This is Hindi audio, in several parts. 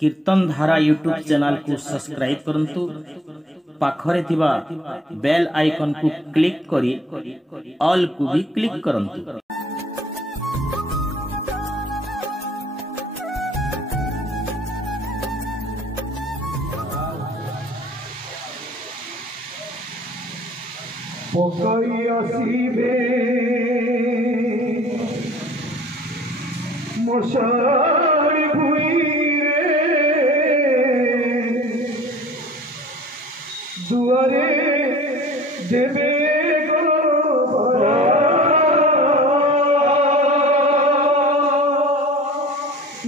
कीर्तन धारा यूट्यूब चैनल को सब्सक्राइब करंतु पाखरे थिबा बेल आइकन को क्लिक करी ऑल को भी क्लिक करंतु। पकाई आसीबे मशारी भुइरे दुआरे देवे गोबरा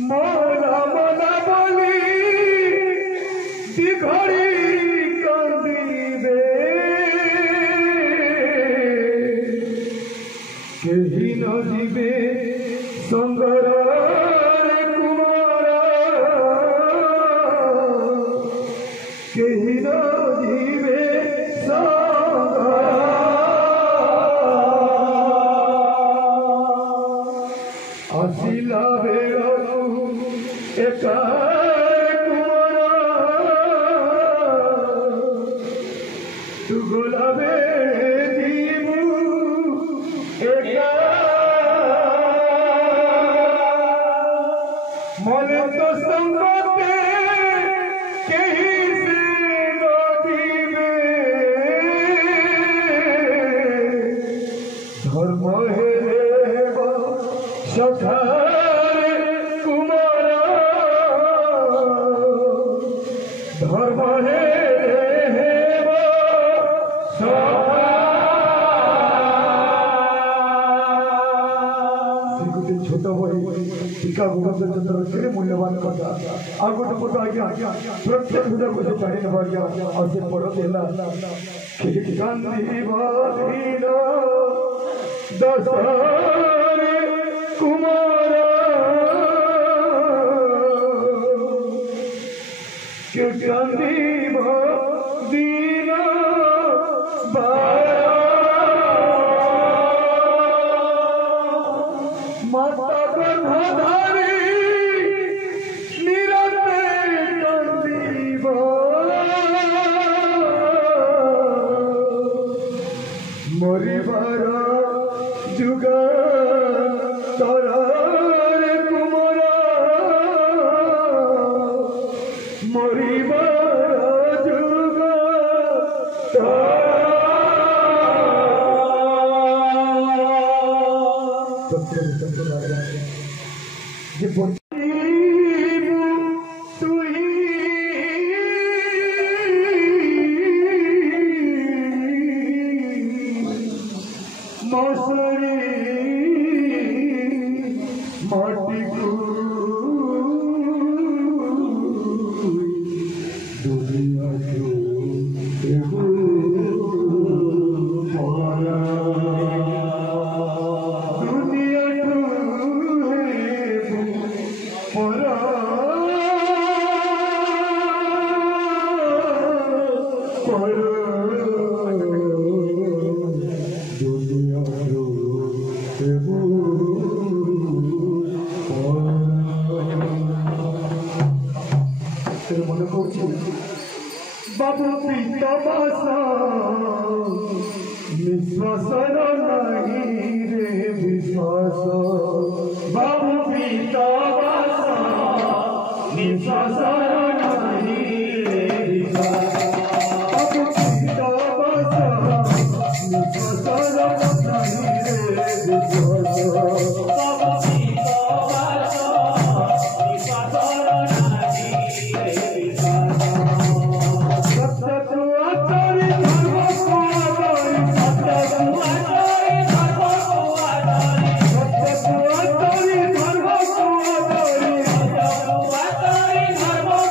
मोला मोला बोली दिघड़ी केही न जीवे संगर कुमार केही न जीवे आसिला बेलू एका कुमार तू गोलाबे मने तो संगते कहीं से नदीबे धर्म हेरेब सखारे कुमार धर्म हेरेब छोट भाई टीका गोविंद चंद्र के मूल्यवान कथा आ गोटे पद आज्ञा प्रत्येक हृदय को जानी नब आज्ञा और से पढ़ देला गांधी बाधीन दशहरे कुमार के गांधी बाधीन माता गंधाधारी निरते कंदीब मरिबार जुगा तरारे कुमार मरिबार जुगा मौसरी माटी को दुनिया बाबू पिता बासा विश्वास नहीं रे विश्वास बाबू पिता बासा विश्वास नहीं रे विश्वास बाबू पिता बासा विश्वास नहीं रे विश्वास धर्म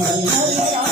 Hare